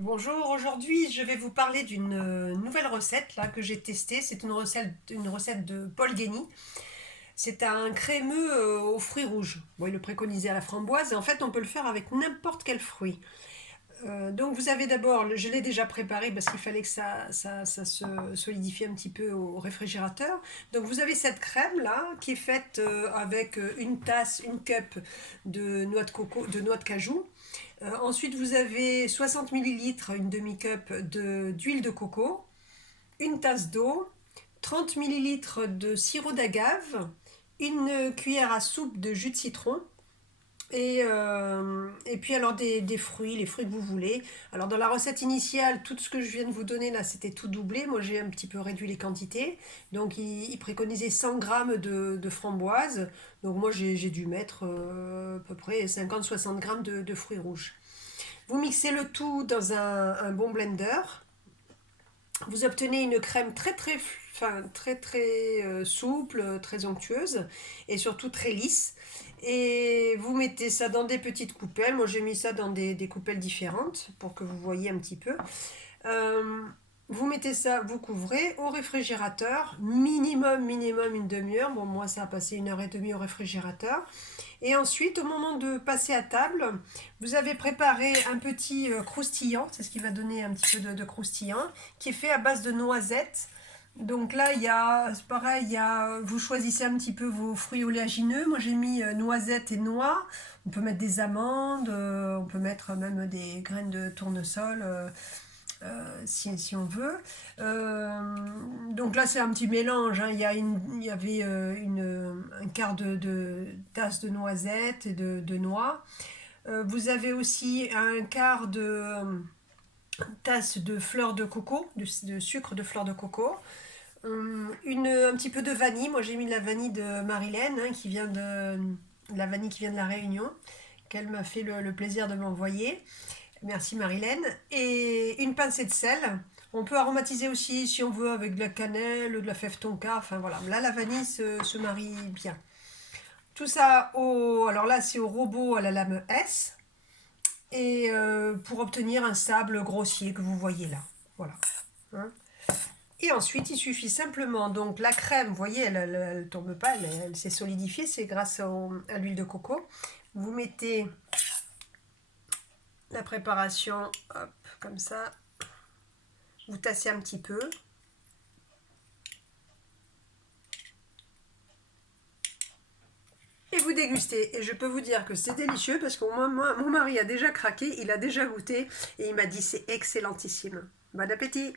Bonjour, aujourd'hui je vais vous parler d'une nouvelle recette là, que j'ai testée. C'est une recette de Paul Guény. C'est un crémeux aux fruits rouges. Bon, il le préconisait à la framboise et en fait on peut le faire avec n'importe quel fruit. Donc vous avez d'abord, je l'ai déjà préparé parce qu'il fallait que ça se solidifie un petit peu au réfrigérateur. Donc vous avez cette crème là qui est faite avec une cup de noix de coco, de noix de cajou. Ensuite vous avez 60 millilitres, une demi-cup d'huile de coco, une tasse d'eau, 30 millilitres de sirop d'agave, une cuillère à soupe de jus de citron, et puis alors des fruits, les fruits que vous voulez. Alors dans la recette initiale, tout ce que je viens de vous donner là, c'était tout doublé. Moi j'ai un petit peu réduit les quantités. Donc il préconisait 100 grammes de framboises. Donc moi j'ai dû mettre à peu près 50-60 grammes de fruits rouges. Vous mixez le tout dans un bon blender. Vous obtenez une crème très souple, très onctueuse et surtout très lisse. Et vous mettez ça dans des petites coupelles. Moi j'ai mis ça dans des coupelles différentes pour que vous voyez un petit peu. Euh, Vous mettez ça, vous couvrez au réfrigérateur, minimum une demi-heure. Bon, moi ça a passé 1 heure et demie au réfrigérateur. Et ensuite, au moment de passer à table, vous avez préparé un petit croustillant, c'est ce qui va donner un petit peu de croustillant, qui est fait à base de noisettes. Donc là, c'est pareil, vous choisissez un petit peu vos fruits oléagineux. Moi, j'ai mis noisettes et noix. On peut mettre des amandes, on peut mettre même des graines de tournesol. Si on veut. Donc là, c'est un petit mélange, hein. Il y avait un quart de tasse de noisettes et de noix. Vous avez aussi un quart de tasse de fleurs de coco, de sucre de fleurs de coco. Un petit peu de vanille. Moi, j'ai mis de la vanille de Marilène, hein, la vanille qui vient de la Réunion, qu'elle m'a fait le plaisir de m'envoyer. Merci Marilène. Et une pincée de sel. On peut aromatiser aussi si on veut avec de la cannelle, de la fève tonka. Enfin voilà, là la vanille se marie bien. Tout ça alors là c'est au robot à la lame S. Et pour obtenir un sable grossier que vous voyez là. Voilà. Hein. Et ensuite, il suffit simplement, donc la crème, vous voyez, elle tombe pas, elle s'est solidifiée, c'est grâce à l'huile de coco. Vous mettez la préparation, hop, comme ça. Vous tassez un petit peu. Et vous dégustez. Et je peux vous dire que c'est délicieux parce que mon mari a déjà craqué, il a déjà goûté et il m'a dit c'est excellentissime. Bon appétit!